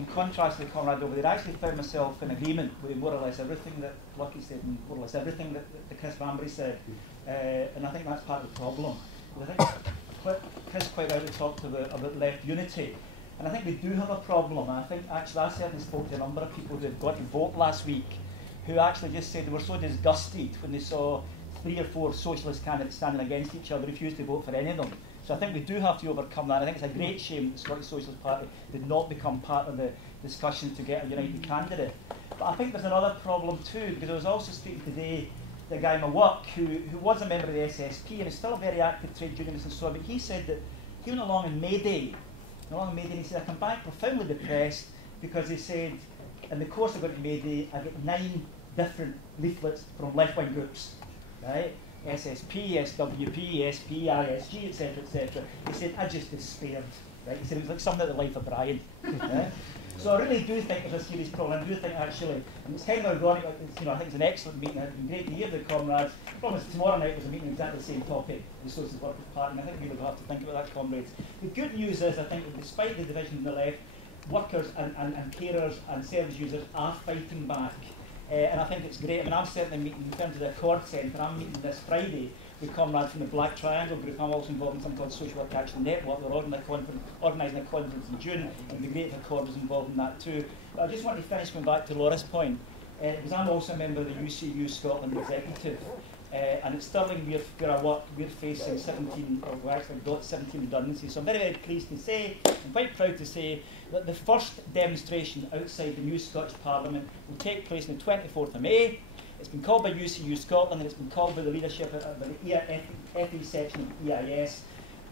in contrast to the Comrade over there, I actually found myself in agreement with more or less everything that Lucky said and more or less everything that Chris Bambury said. And I think that's part of the problem. I think Chris quite rightly talked about left unity. And I think we do have a problem. And I think actually I certainly spoke to a number of people who had got to vote last week who actually just said they were so disgusted when they saw 3 or 4 socialist candidates standing against each other, refused to vote for any of them. So I think we do have to overcome that. I think it's a great shame that the Scottish Socialist Party did not become part of the discussion to get a united candidate. But I think there's another problem too, because I was also speaking today to a guy in my work who was a member of the SSP and is still a very active trade unionist and so on, but he said that he went along in May Day, and he said, I come back profoundly depressed because he said, in the course of going to May Day, I get 9 different leaflets from left-wing groups, right? SSP, SWP, SP, ISG, etc., etc. He said, I just despaired, right? He said it was like something like the life of Brian. Right? So I really do think there's a serious problem. I do think actually, and it's kind of ironic, I think it's an excellent meeting. It's been great to hear the comrades. The problem is tomorrow night was a meeting on exactly the same topic, the Socialist Workers' Party, and I think we will have to think about that, comrades. The good news is, I think, that despite the division on the left, workers and carers and service users are fighting back. And I think it's great. I mean, I'm certainly meeting, in terms of the Accord Centre, I'm meeting this Friday with comrades from the Black Triangle Group. I'm also involved in something called Social Work Action Network. We're organising a conference in June, and it would be great if Accord was involved in that too. But I just want to finish going back to Laura's point, because I'm also a member of the UCU Scotland Executive. And at Stirling, where I work, we're facing 17, or we actually got 17 redundancies. So I'm very, very pleased to say, I'm quite proud to say, that the first demonstration outside the new Scottish Parliament will take place on the 24th of May. It's been called by UCU Scotland, and it's been called by the leadership of the FE section of the EIS.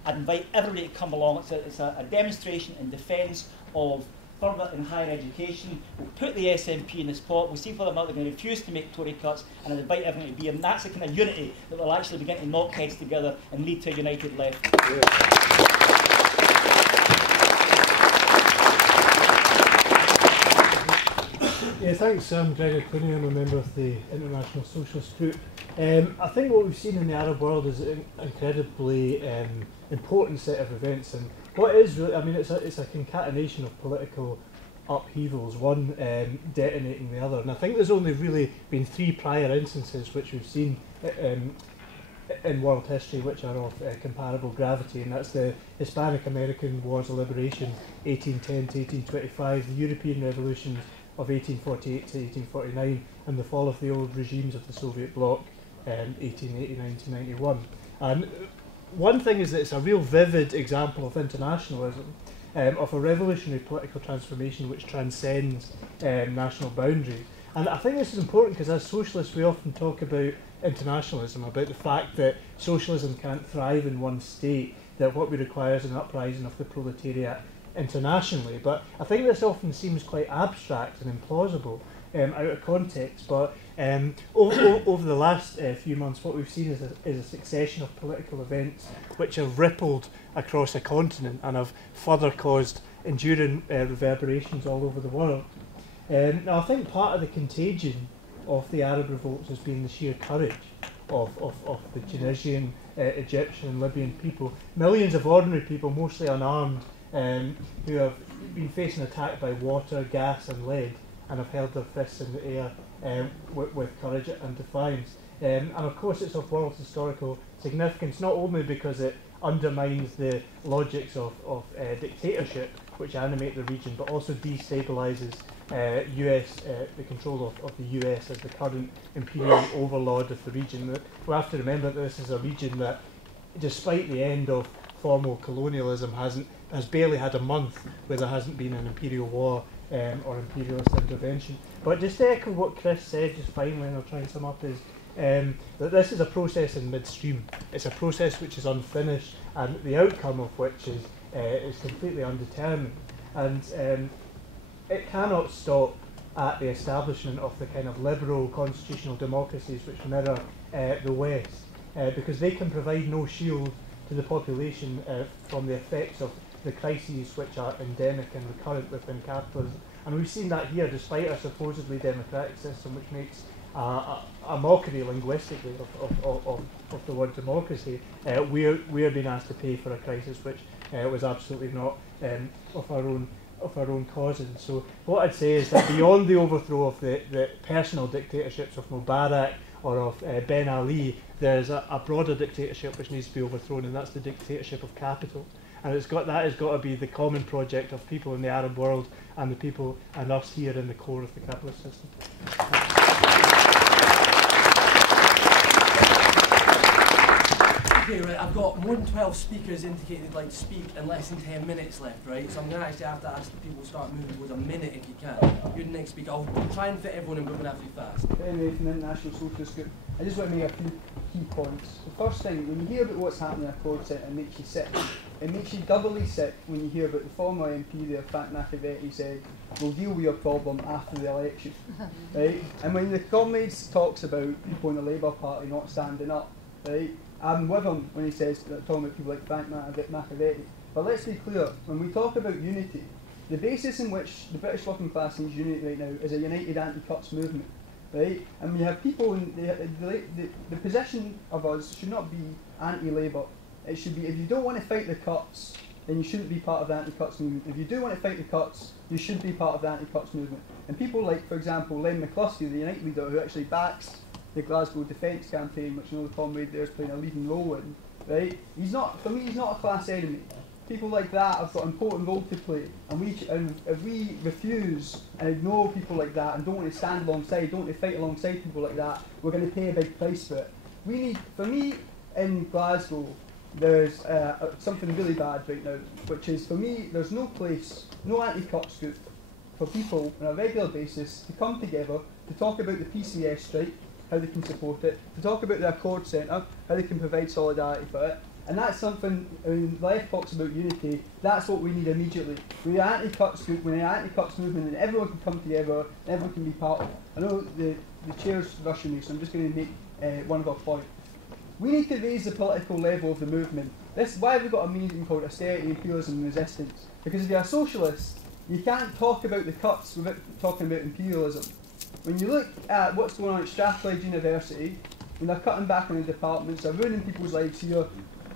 I'd invite everybody to come along. It's a demonstration in defence of further in higher education. We'll put the SNP in the spot. We'll see whether or not they're going to refuse to make Tory cuts, and I'd invite everyone to be. And that's the kind of unity that will actually begin to knock heads together and lead to a united left. Yeah. Yeah, thanks. I'm Gregor Clooney. I'm a member of the International Socialist Group. I think what we've seen in the Arab world is an incredibly important set of events, and what is really, I mean, it's a concatenation of political upheavals, one detonating the other. And I think there's only really been 3 prior instances which we've seen in world history which are of comparable gravity, and that's the Hispanic-American Wars of Liberation, 1810 to 1825, the European revolutions of 1848 to 1849, and the fall of the old regimes of the Soviet bloc, 1889 to 91. And one thing is that it's a real vivid example of internationalism, of a revolutionary political transformation which transcends national boundaries. And I think this is important because as socialists we often talk about internationalism, about the fact that socialism can't thrive in one state, that what we require is an uprising of the proletariat internationally. But I think this often seems quite abstract and implausible out of context. But over the last few months, what we've seen is a succession of political events which have rippled across a continent and have further caused enduring reverberations all over the world. Now, I think part of the contagion of the Arab revolts has been the sheer courage of the Tunisian, Egyptian and Libyan people. Millions of ordinary people, mostly unarmed, who have been facing attack by water, gas and lead, and have held their fists in the air with courage and defiance. And of course it's of world historical significance, not only because it undermines the logics of dictatorship which animate the region, but also destabilises the control of the US as the current imperial overlord of the region. We have to remember that this is a region that, despite the end of formal colonialism, has barely had a month where there hasn't been an imperial war or imperialist intervention. But just to echo what Chris said just finally, and I'll try and sum up, is that this is a process in midstream. It's a process which is unfinished, and the outcome of which is completely undetermined. And it cannot stop at the establishment of the kind of liberal constitutional democracies which mirror the West, because they can provide no shield to the population from the effects of the crises which are endemic and recurrent within capitalism. And we've seen that here, despite a supposedly democratic system which makes a mockery linguistically of the word democracy. We're being asked to pay for a crisis which was absolutely not of our own our own causes. So what I'd say is that beyond the overthrow of the personal dictatorships of Mubarak or of Ben Ali, there's a broader dictatorship which needs to be overthrown, and that's the dictatorship of capital. And that has got to be the common project of people in the Arab world and the people and us here in the core of the capitalist system. Okay, right, I've got more than 12 speakers indicating they'd like to speak and less than 10 minutes left, right? So I'm going to actually have to ask the people to start moving towards a minute if you can. You're the next speaker. I'll try and fit everyone in, but we're going to have to be fast. Anyway, from the International Socialist Group, I just want to make a few key points. The first thing, when you hear about what's happening in Accord Centre, it makes you sick. It makes you doubly sick when you hear about the former MP there, Frank Nacavetti, said, we'll deal with your problem after the election. Right? And when the comrades talks about people in the Labour Party not standing up, right? I'm with him when he says, talking about people like Frank Nacavetti. But let's be clear, when we talk about unity, the basis in which the British working class needs unity right now is a united anti-cuts movement. Right? And we have people in the position of us should not be anti-Labour. It should be, if you don't want to fight the cuts, then you shouldn't be part of the anti-cuts movement. If you do want to fight the cuts, you should be part of the anti-cuts movement. And people like, for example, Len McCluskey, the Unite leader, who actually backs the Glasgow defence campaign, which you know the comrade there is playing a leading role in, right? He's not, for me, he's not a class enemy. People like that have got an important role to play, and if we refuse and ignore people like that and don't want to stand alongside, don't want to fight alongside people like that, we're going to pay a big price for it. We need, for me, in Glasgow, there's something really bad right now, which is, for me, there's no place, no anti-cuts group for people on a regular basis to come together to talk about the PCS strike, how they can support it, to talk about the Accord Centre, how they can provide solidarity for it. And that's something, I mean, the left talks about unity, that's what we need immediately. We need an anti-cuts group, we need an anti-cuts movement, and everyone can come together, and everyone can be part of it. I know the chair's rushing me, so I'm just going to make one other point. We need to raise the political level of the movement. Why have we got a meeting called Austerity, Imperialism and Resistance? Because if you're a socialist, you can't talk about the cuts without talking about imperialism. When you look at what's going on at Strathclyde University, when they're cutting back on the departments, they're ruining people's lives here.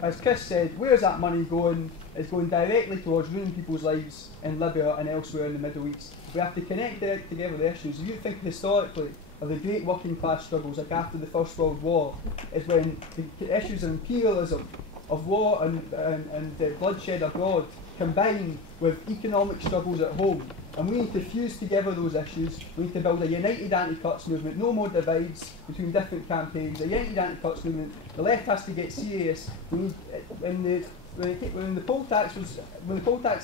As Chris said, where's that money going? It's going directly towards ruining people's lives in Libya and elsewhere in the Middle East. We have to connect together the issues. If you think historically of the great working class struggles, like after the First World War, is when the issues of imperialism, of war and bloodshed abroad combine with economic struggles at home. And we need to fuse together those issues. We need to build a united anti-cuts movement, no more divides between different campaigns, a united anti-cuts movement. The left has to get serious. We need, when the poll tax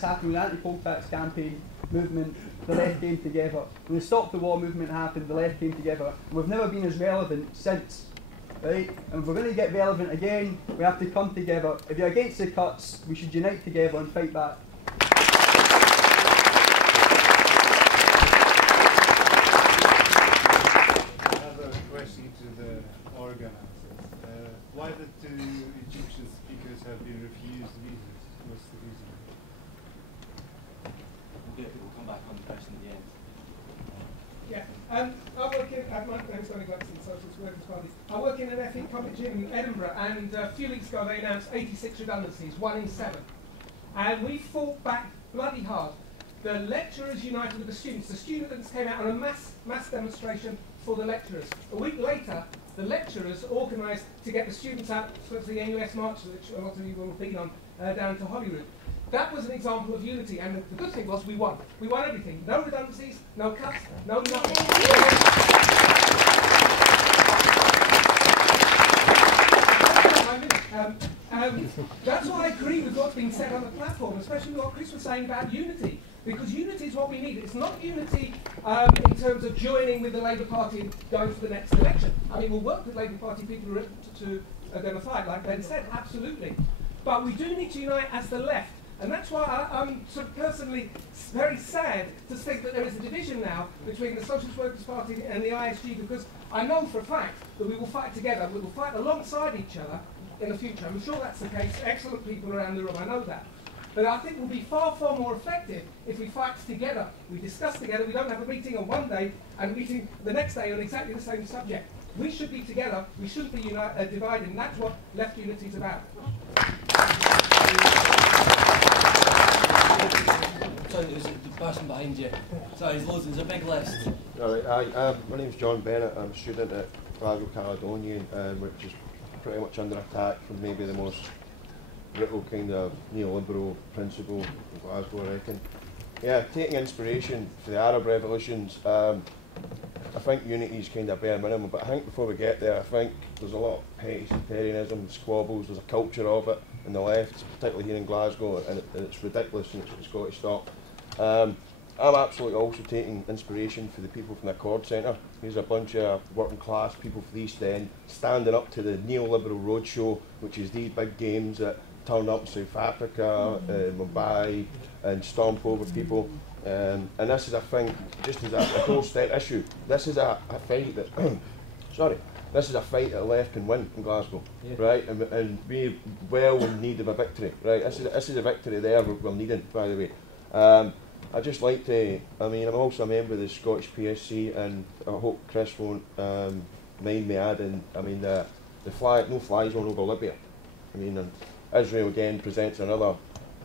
happened, the anti-poll tax campaign movement, the left came together. When the Stop the War movement happened, the left came together. We've never been as relevant since. Right? And if we're going to get relevant again, we have to come together. If you're against the cuts, we should unite together and fight back. Why the two Egyptian speakers have been refused visas? What's the reason? We'll come back on the question at the end. Yeah, I work in, my name's Tony Glasgow, Socialist Group. I work in an ethnic college in Edinburgh, and a few weeks ago they announced 86 redundancies, 1 in 7. And we fought back bloody hard. The lecturers united with the students. The students came out on a mass demonstration for the lecturers. A week later, the lecturers organised to get the students out for the NUS march, which a lot of you will have been on, down to Holyrood. That was an example of unity, and the good thing was we won. We won everything. No redundancies, no cuts, no nothing. That's why I agree with what's been said on the platform, especially what Chris was saying about unity. Because unity is what we need. It's not unity in terms of joining with the Labour Party and going for the next election. I mean, we'll work with Labour Party people who are going to fight, like Ben said, absolutely. But we do need to unite as the left. And that's why I'm sort of personally very sad to think that there is a division now between the Socialist Workers' Party and the ISG, because I know for a fact that we will fight together, we will fight alongside each other in the future. I'm sure that's the case. Excellent people around the room, I know that. But I think we'll be far, far more effective if we fight together. We discuss together, we don't have a meeting on one day and a meeting the next day on exactly the same subject. We should be together, we shouldn't be divided, and that's what left unity is about. Sorry, it was the person behind you. Sorry, there's a big list. Alright, my name's John Bennett. I'm a student at Glasgow Caledonian, which is pretty much under attack from maybe the most brutal kind of neoliberal principle in Glasgow, I reckon. Yeah, taking inspiration for the Arab revolutions, I think unity is kind of bare minimum, but I think before we get there, I think there's a lot of petty sectarianism, squabbles, there's a culture of it in the left, particularly here in Glasgow, and it's ridiculous and it's got to stop. I'm absolutely also taking inspiration for the people from the Accord Centre. Here's a bunch of working class people from the East End standing up to the neoliberal roadshow, which is these big games that turn up in South Africa, Mumbai, and stomp over people. And this is a thing, just as a doorstep issue, this is a fight that, this is a fight that the left can win in Glasgow, right? And we're well in need of a victory, right? This is a victory there we're needing, by the way. I'd just like to, I mean, I'm also a member of the Scottish PSC, and I hope Chris won't mind me adding, I mean, the no fly zone over Libya. I mean, and Israel again presents another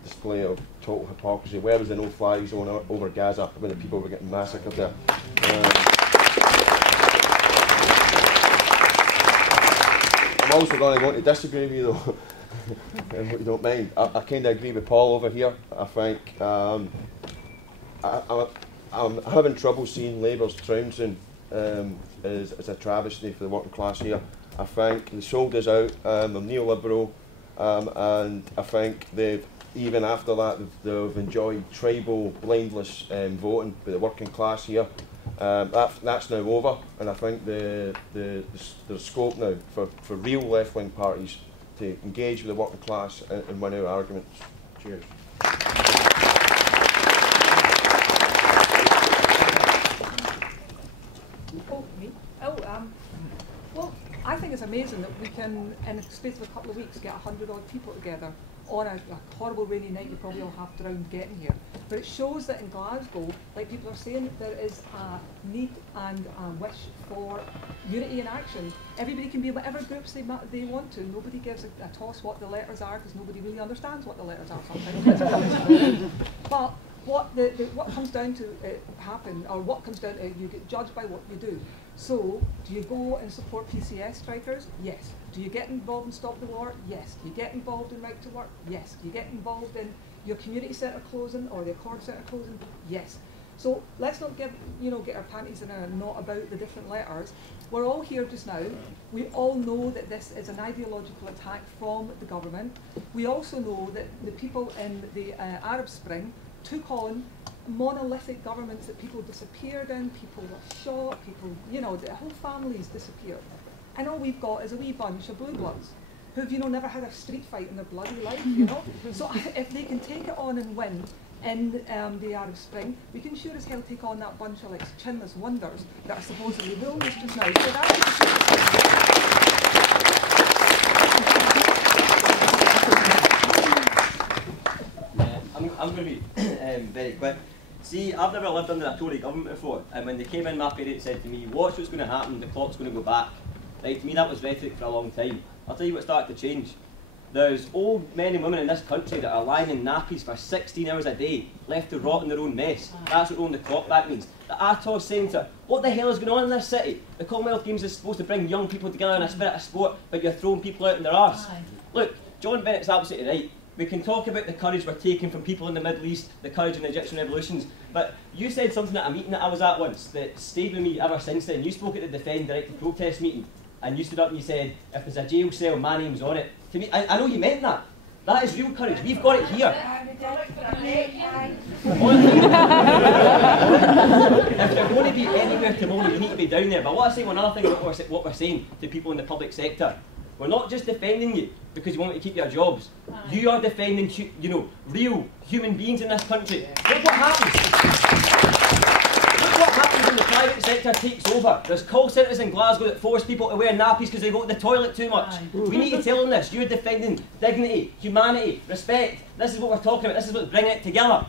display of total hypocrisy. Where was the no-fly zone over Gaza when the people were getting massacred there? I'm also going to disagree with you though, if you don't mind. I kind of agree with Paul over here. I think I'm having trouble seeing Labour's trouncing as a travesty for the working class here. I think they sold us out, they're neoliberal, and I think they've, even after that, they've enjoyed tribal, blindless voting by the working class here. That's now over, and I think there's scope now for real left-wing parties to engage with the working class and win our arguments. Cheers. Well, I think it's amazing that we can, in the space of a couple of weeks, get 100-odd people together on a horrible rainy night. You probably all have drowned getting here. But it shows that in Glasgow, like people are saying, there is a need and a wish for unity in action. Everybody can be whatever groups they want to. Nobody gives a toss what the letters are, because nobody really understands what the letters are sometimes. But what comes down to happen, or what comes down to, you get judged by what you do. So, do you go and support PCS strikers? Yes. Do you get involved in Stop the War? Yes. Do you get involved in Right to Work? Yes. Do you get involved in your community centre closing or the Accord Centre closing? Yes. So let's not get our panties in a knot about the different letters. We're all here just now. We all know that this is an ideological attack from the government. We also know that the people in the Arab Spring took on monolithic governments that people disappeared in, people were shot, people, the whole families disappeared. And all we've got is a wee bunch of blue bloods who've, never had a street fight in their bloody life, So if they can take it on and win in the Arab Spring, we can sure as hell take on that bunch of like chinless wonders that are supposedly ruling us just now. So I'm going to be very quick. See, I've never lived under a Tory government before, and when they came in, my parents said to me, watch what's going to happen, the clock's going to go back. Right, to me that was rhetoric for a long time. I'll tell you what started to change. There's old men and women in this country that are lying in nappies for 16 hours a day, left to rot in their own mess. That's what rolling the clock back means. The Atos Centre, what the hell is going on in this city? The Commonwealth Games is supposed to bring young people together in a spirit of sport, but you're throwing people out in their arse. Look, John Bennett's absolutely right. We can talk about the courage we're taking from people in the Middle East, the courage in the Egyptian revolutions, but you said something at a meeting that I was at once that stayed with me ever since then. You spoke at the Defend Direct to Protest meeting, and you stood up and you said, if there's a jail cell, my name's on it. To me, I know you meant that. That is real courage. We've got it here. If you're going to be anywhere tomorrow, you need to be down there. But I want to say one other thing about what we're saying to people in the public sector. We're not just defending you because you want to keep your jobs. You are defending, real human beings in this country. Look what happens. Look what happens when the private sector takes over. There's call centres in Glasgow that force people to wear nappies because they go to the toilet too much. We need to tell them this. You're defending dignity, humanity, respect. This is what we're talking about. This is what's bringing it together.